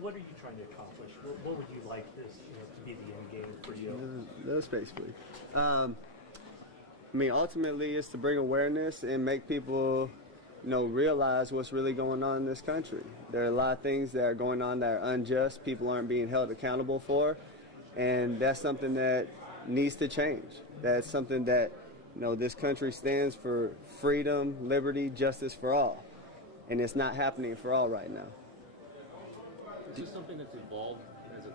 What are you trying to accomplish? What would you like this, to be the end game for you? That's basically. I mean, ultimately, it's to bring awareness and make people, realize what's really going on in this country. There are a lot of things that are going on that are unjust. People aren't being held accountable for, and that's something that needs to change. That's something that, this country stands for: freedom, liberty, justice for all, and it's not happening for all right now. Is this something that's evolved as a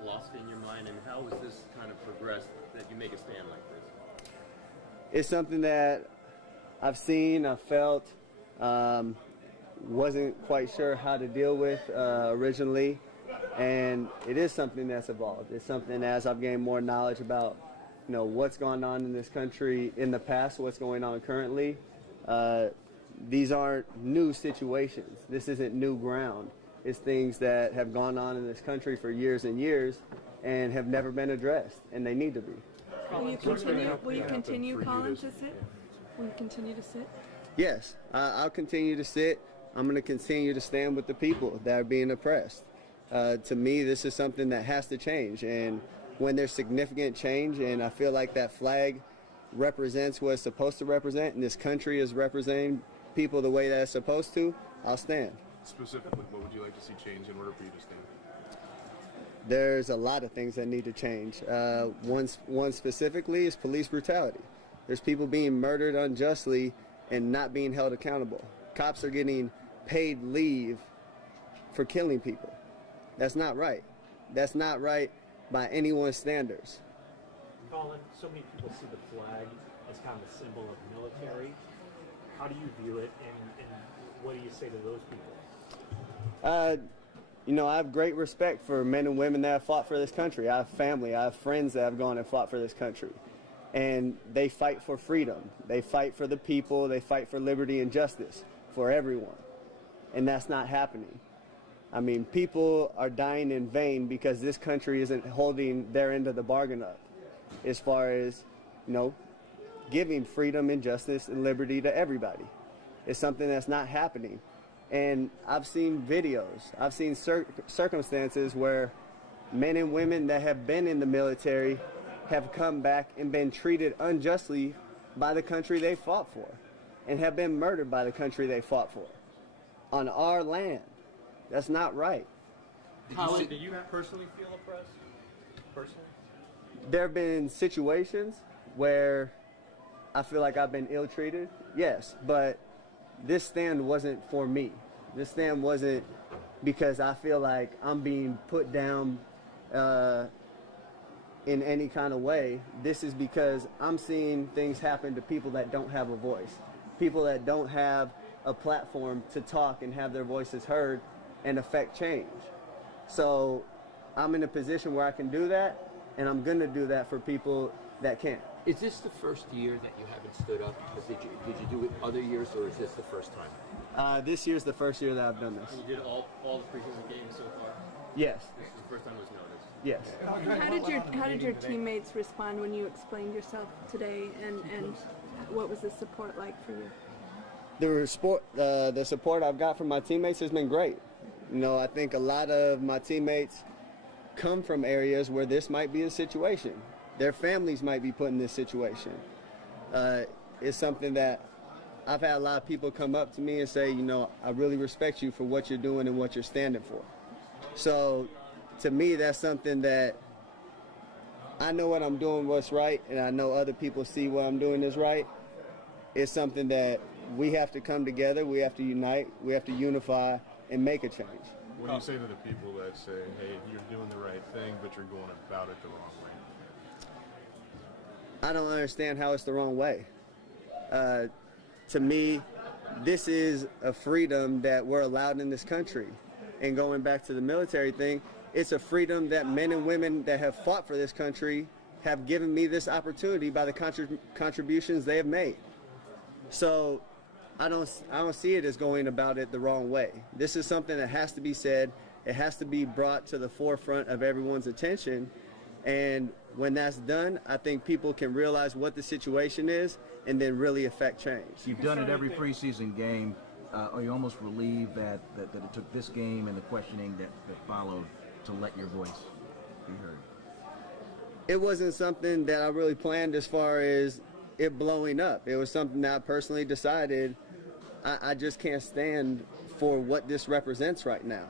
philosophy in your mind, and how has this kind of progressed that you make a stand like this? It's something that I've seen, I've felt, wasn't quite sure how to deal with originally, and it is something that's evolved. It's something, as I've gained more knowledge about, what's gone on in this country in the past, what's going on currently. These aren't new situations. This isn't new ground. It's things that have gone on in this country for years and years and have never been addressed, and they need to be. Will you continue, Colin, to sit? Will you continue to sit? Yes, I'll continue to sit. I'm going to continue to stand with the people that are being oppressed. To me, this is something that has to change, and when there's significant change, and I feel like that flag represents what it's supposed to represent, and this country is representing people the way that it's supposed to, I'll stand. Specifically, what would you like to see change in order for you to stand? There's a lot of things that need to change. One specifically is police brutality. There's people being murdered unjustly and not being held accountable. Cops are getting paid leave for killing people. That's not right. That's not right by anyone's standards. Colin, so many people see the flag as kind of a symbol of military. How do you view it, and what do you say to those people? I have great respect for men and women that have fought for this country. I have family, I have friends that have gone and fought for this country. And they fight for freedom. They fight for the people. They fight for liberty and justice for everyone. And that's not happening. I mean, people are dying in vain because this country isn't holding their end of the bargain up as far as, giving freedom and justice and liberty to everybody. It's something that's not happening. And I've seen videos, I've seen circumstances where men and women that have been in the military have come back and been treated unjustly by the country they fought for, and have been murdered by the country they fought for on our land. That's not right. Colin, do you personally feel oppressed? Personally? There have been situations where I feel like I've been ill-treated, yes, but this stand wasn't for me. This stand wasn't because I feel like I'm being put down in any kind of way. This is because I'm seeing things happen to people that don't have a voice, people that don't have a platform to talk and have their voices heard and affect change. So I'm in a position where I can do that, and I'm going to do that for people that can't. Is this the first year that you haven't stood up? Did you do it other years, or is this the first time? This year's the first year that I've done this. And you did all the preseason games so far? Yes. This is the first time it was noticed? Yes. How did your teammates respond when you explained yourself today, and what was the support like for you? The support I've got from my teammates has been great. I think a lot of my teammates come from areas where this might be a situation. Their families might be put in this situation. It's something that I've had a lot of people come up to me and say, I really respect you for what you're doing and what you're standing for. So to me, that's something that I know what I'm doing, what's right, and I know other people see what I'm doing is right. It's something that we have to come together, we have to unite, we have to unify and make a change. What do you say to the people that say, hey, you're doing the right thing, but you're going about it the wrong way? I don't understand how it's the wrong way. To me, this is a freedom that we're allowed in this country. And going back to the military thing, it's a freedom that men and women that have fought for this country have given me this opportunity by the contributions they have made. So I don't see it as going about it the wrong way. This is something that has to be said. It has to be brought to the forefront of everyone's attention. And when that's done, I think people can realize what the situation is and then really affect change. You've done it every preseason game. are you almost relieved that it took this game and the questioning that followed to let your voice be heard? It wasn't something that I really planned as far as it blowing up. It was something that I personally decided I just can't stand for what this represents right now.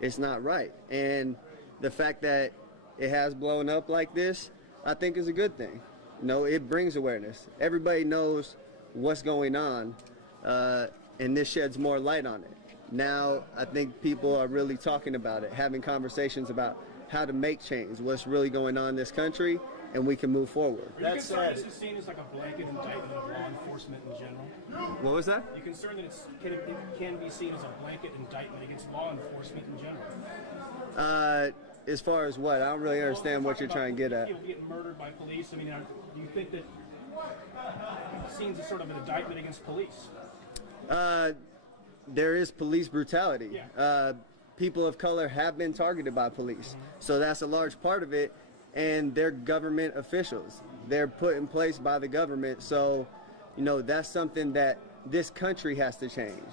It's not right. And the fact that it has blown up like this, I think is a good thing. You know, it brings awareness. Everybody knows what's going on, and this sheds more light on it. Now, I think people are really talking about it, having conversations about how to make change, what's really going on in this country, and we can move forward. Are you concerned this is seen as like a blanket indictment of law enforcement in general? What was that? Are you concerned that it can be seen as a blanket indictment against law enforcement in general? As far as what? I don't really understand what you're trying to get at. People getting murdered by police. I mean, do you think that it's seen as sort of an indictment against police? There is police brutality. Yeah. People of color have been targeted by police. So that's a large part of it. And they're government officials. They're put in place by the government. So, you know, that's something that this country has to change.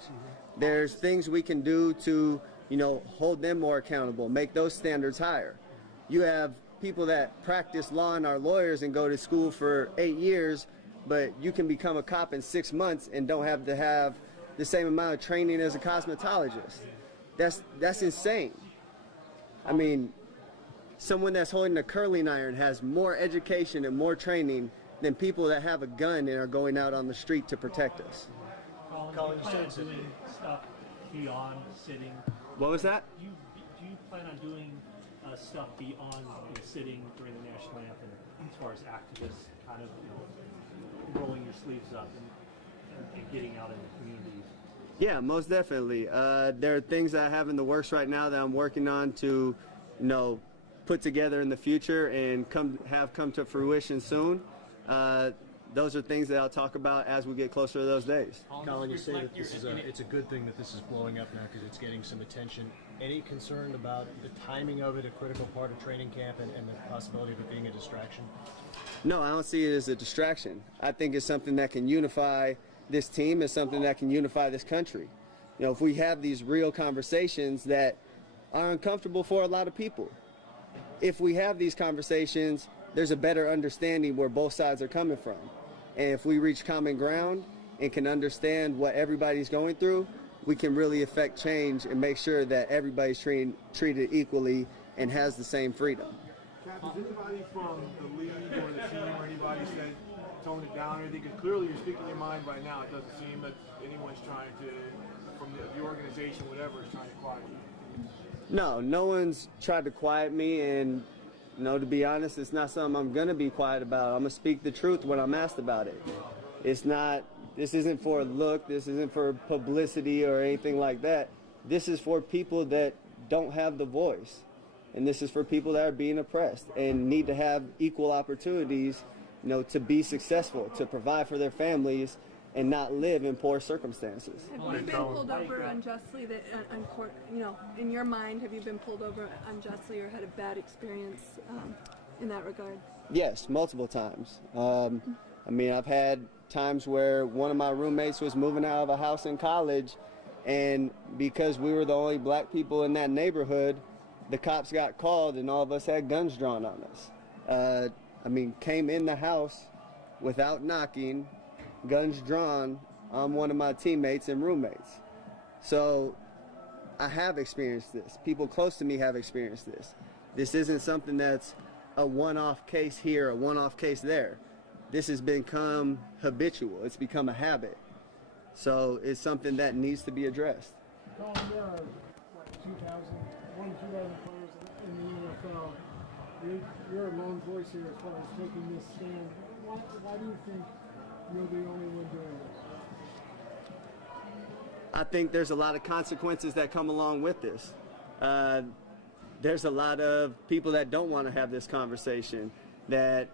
There's things we can do to, you know, hold them more accountable, make those standards higher. You have people that practice law and are lawyers and go to school for 8 years, but you can become a cop in 6 months and don't have to have the same amount of training as a cosmetologist. That's insane. I mean, someone that's holding a curling iron has more education and more training than people that have a gun and are going out on the street to protect us. Colin, you said doing stuff beyond sitting. What was that? Do you plan on doing stuff beyond sitting during the national anthem, as far as activists, kind of rolling your sleeves up and getting out in the community? Yeah, most definitely. There are things that I have in the works right now that I'm working on to, you know, put together in the future and come to fruition soon. Those are things that I'll talk about as we get closer to those days. Colin, you say that this is it's a good thing that this is blowing up now because it's getting some attention. Any concern about the timing of it, a critical part of training camp, and the possibility of it being a distraction? No, I don't see it as a distraction. I think it's something that can unify this team. It's something that can unify this country. You know, if we have these real conversations that are uncomfortable for a lot of people, if we have these conversations, there's a better understanding where both sides are coming from. And if we reach common ground and can understand what everybody's going through, we can really affect change and make sure that everybody's treated equally and has the same freedom. Cap, has anybody from the league or the team or anybody said tone it down or anything? Because clearly you're speaking your mind right now. It doesn't seem that anyone's trying to, from the organization, whatever, is trying to quiet you. No one's tried to quiet me, and you know, to be honest, it's not something I'm gonna be quiet about. I'm gonna speak the truth when I'm asked about it. This isn't for a look, this isn't for publicity or anything like that. This is for people that don't have the voice. And this is for people that are being oppressed and need to have equal opportunities, you know, to be successful, to provide for their families and not live in poor circumstances. Have you been pulled over unjustly on court? You know, in your mind, have you been pulled over unjustly or had a bad experience in that regard? Yes, multiple times. I mean, I've had times where one of my roommates was moving out of a house in college, and because we were the only black people in that neighborhood, the cops got called and all of us had guns drawn on us. I mean, came in the house without knocking, guns drawn on one of my teammates and roommates. So I have experienced this. People close to me have experienced this. This isn't something that's a one-off case here, a one-off case there. This has become habitual. It's become a habit. So it's something that needs to be addressed. Colin, there are 2,000 players in the NFL. You're a lone voice here as far as taking this stand. Why do you think you're the only one doing this? I think there's a lot of consequences that come along with this. There's a lot of people that don't want to have this conversation, that,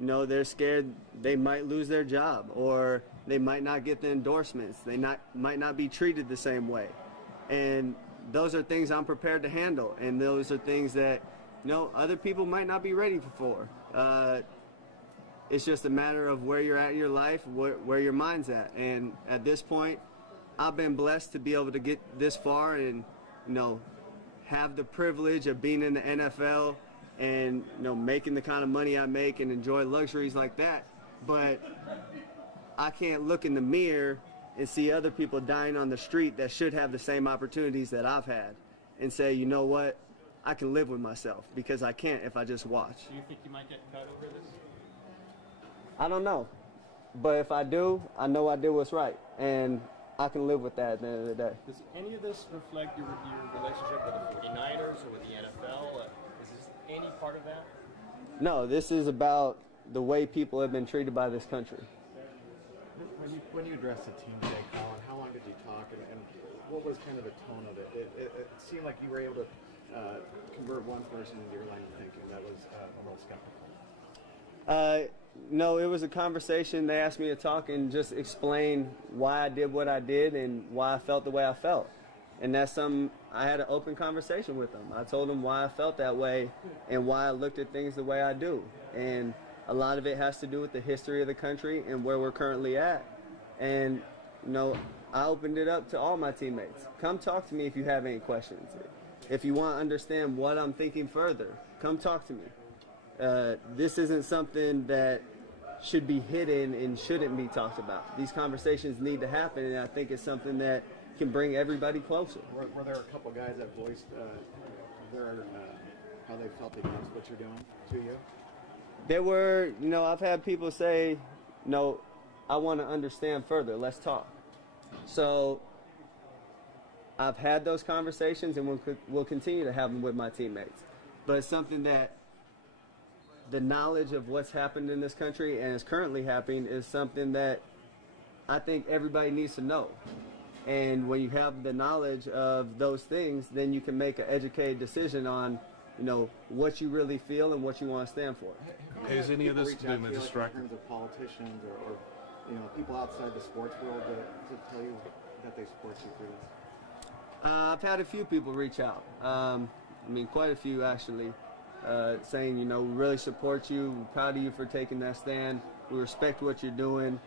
you know, they're scared they might lose their job or they might not get the endorsements. They might not be treated the same way. And those are things I'm prepared to handle, and those are things that, you know, other people might not be ready for. It's just a matter of where you're at in your life, where your mind's at. And at this point, I've been blessed to be able to get this far and, have the privilege of being in the NFL and, making the kind of money I make and enjoy luxuries like that. But I can't look in the mirror and see other people dying on the street that should have the same opportunities that I've had and say, you know what, I can live with myself, because I can't if I just watch. Do you think you might get cut over this? I don't know. But if I do, I know I did what's right. And I can live with that at the end of the day. Does any of this reflect your relationship with the 49ers or with the NFL? Is this any part of that? No, this is about the way people have been treated by this country. When you addressed the team today, Colin, how long did you talk, and what was kind of the tone of it? It seemed like you were able to convert one person into your line of thinking that was a little skeptical. No, it was a conversation. They asked me to talk and just explain why I did what I did and why I felt the way I felt. And that's I had an open conversation with them. I told them why I felt that way and why I looked at things the way I do. And a lot of it has to do with the history of the country and where we're currently at. And, I opened it up to all my teammates. Come talk to me if you have any questions. If you want to understand what I'm thinking further, come talk to me. This isn't something that should be hidden and shouldn't be talked about. These conversations need to happen, and I think it's something that can bring everybody closer. Were there a couple guys that voiced how they felt against what you're doing to you? There were, I've had people say, I want to understand further. Let's talk. So I've had those conversations, and we'll continue to have them with my teammates. But it's something that the knowledge of what's happened in this country and is currently happening is something that I think everybody needs to know. And when you have the knowledge of those things, then you can make an educated decision on, what you really feel and what you want to stand for. Is any of this been a distraction? In terms of politicians or people outside the sports world to tell you that they support you for this? I've had a few people reach out. Quite a few actually, saying, we really support you. We're proud of you for taking that stand. We respect what you're doing.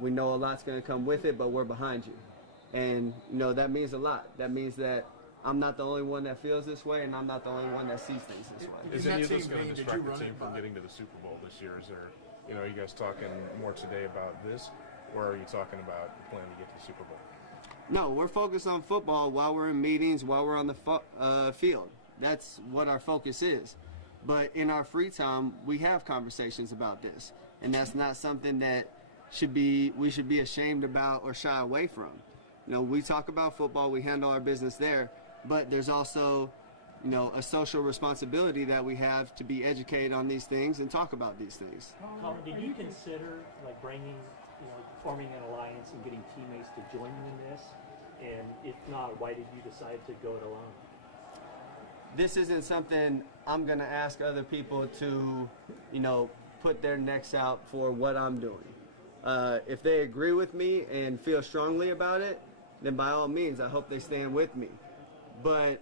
We know a lot's going to come with it, but we're behind you. And, that means a lot. That means that I'm not the only one that feels this way, and I'm not the only one that sees things this way. Is any of this going to distract the team from getting to the Super Bowl this year? Is there, are you guys talking more today about this, or are you talking about planning to get to the Super Bowl? No, we're focused on football while we're in meetings, while we're on the field. That's what our focus is. But in our free time, we have conversations about this, and that's not something that we should be ashamed about or shy away from. We talk about football, we handle our business there, but there's also, a social responsibility that we have to be educated on these things and talk about these things. Colin, did you consider bringing, forming an alliance and getting teammates to join you in this? And if not, why did you decide to go it alone? This isn't something I'm going to ask other people to, put their necks out for what I'm doing. If they agree with me and feel strongly about it, then by all means, I hope they stand with me. But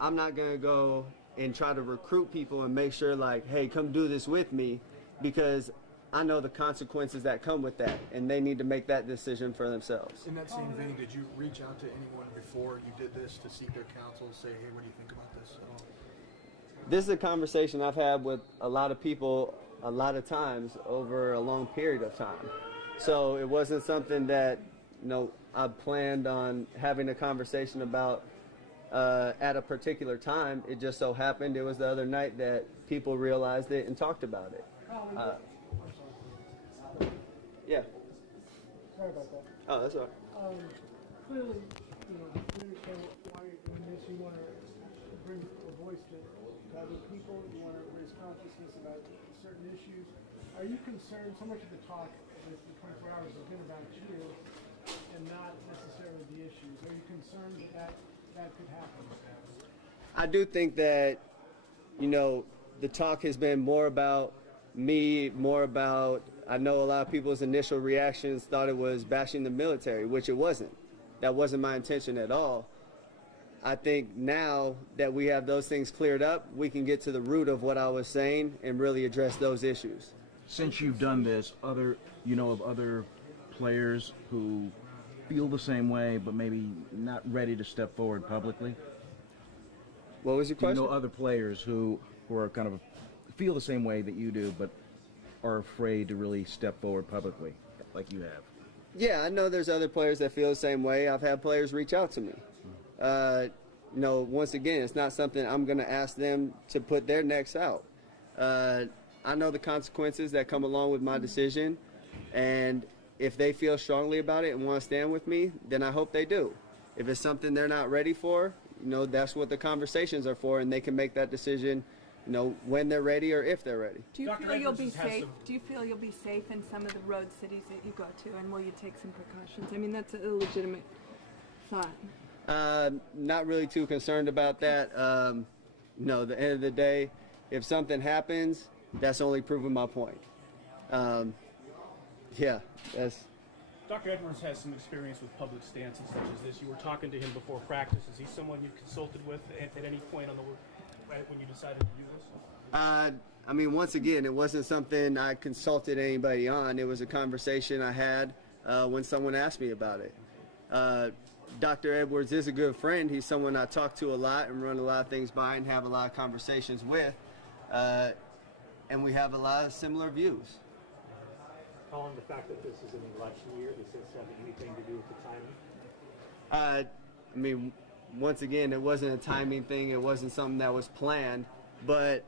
I'm not going to go and try to recruit people and make sure hey, come do this with me, because I know the consequences that come with that, and they need to make that decision for themselves. In that same vein, did you reach out to anyone before you did this to seek their counsel, say, hey, what do you think about this? This is a conversation I've had with a lot of people a lot of times over a long period of time. So it wasn't something that, I planned on having a conversation about at a particular time. It just so happened it was the other night that people realized it and talked about it. Yeah. Sorry about that. Oh, that's all right. Clearly, we understand why in this you want to bring a voice to other people. You want to raise consciousness about certain issues. Are you concerned? So much of the talk with the 24 hours has been about you and not necessarily the issues. Are you concerned that could happen? I do think that, the talk has been more about me, I know a lot of people's initial reactions thought it was bashing the military, which it wasn't. That wasn't my intention at all. I think now that we have those things cleared up, we can get to the root of what I was saying and really address those issues. Since you've done this, other players who feel the same way, but maybe not ready to step forward publicly? What was your question? Do you know other players who are kind of feel the same way that you do, but are afraid to really step forward publicly, like you have? Yeah, I know there's other players that feel the same way. I've had players reach out to me. You know, once again, it's not something I'm going to ask them to put their necks out. I know the consequences that come along with my decision, and if they feel strongly about it and want to stand with me, then I hope they do. If it's something they're not ready for, you know, that's what the conversations are for, and they can make that decision, you know, when they're ready or if they're ready. Do you feel you'll be safe? Do you feel you'll be safe in some of the road cities that you go to, and will you take some precautions? I mean, that's a legitimate thought. Not really too concerned about that. No, at the end of the day, if something happens, that's only proving my point. Yeah, that's. Dr. Edwards has some experience with public stances such as this. You were talking to him before practice. Is he someone you consulted with at any point on the right when you decided to do this? I mean, once again, it wasn't something I consulted anybody on. It was a conversation I had when someone asked me about it. Dr. Edwards is a good friend. He's someone I talk to a lot and run a lot of things by and have a lot of conversations with. And we have a lot of similar views. Colin, the fact that this is an election year, does this have anything to do with the timing? I mean, once again, it wasn't a timing thing. It wasn't something that was planned. But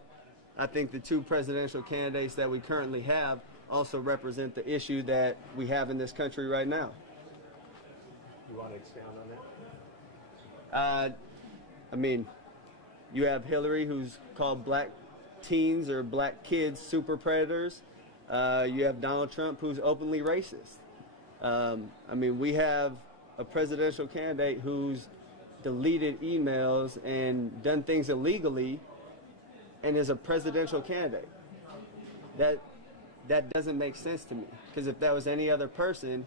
I think the two presidential candidates that we currently have also represent the issue that we have in this country right now. You want to expound on that? I mean, you have Hillary, who's called black teens or black kids super predators. You have Donald Trump, who's openly racist. I mean, we have a presidential candidate who's deleted emails and done things illegally and is a presidential candidate. That doesn't make sense to me, because if that was any other person,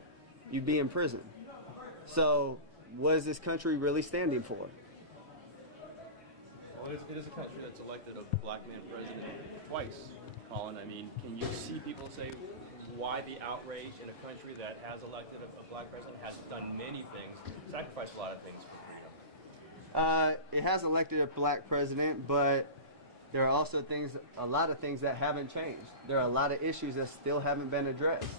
you'd be in prison. So what is this country really standing for? Well, it is a country that's elected a black man president twice, Colin. I mean, can you see people say why the outrage in a country that has elected a black president, has done many things, sacrificed a lot of things for freedom? It has elected a black president, but there are also a lot of things that haven't changed. There are a lot of issues that still haven't been addressed.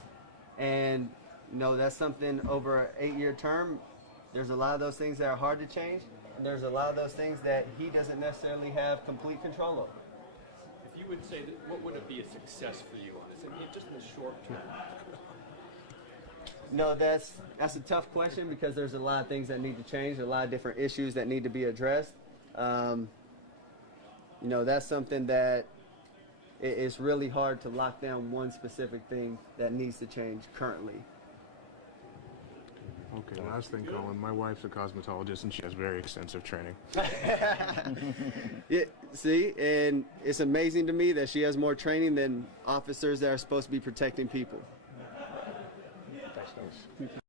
And, you know, that's something over an 8-year term. There's a lot of those things that are hard to change. And there's a lot of those things that he doesn't necessarily have complete control over. If you would say that, what would it be a success for you on this? I mean, just in the short term. No, that's a tough question, because there's a lot of things that need to change, a lot of different issues that need to be addressed. You know, that's something that it's really hard to lock down one specific thing that needs to change currently. Okay, last thing, Colin. My wife's a cosmetologist, and she has very extensive training. Yeah, see, and it's amazing to me that she has more training than officers that are supposed to be protecting people.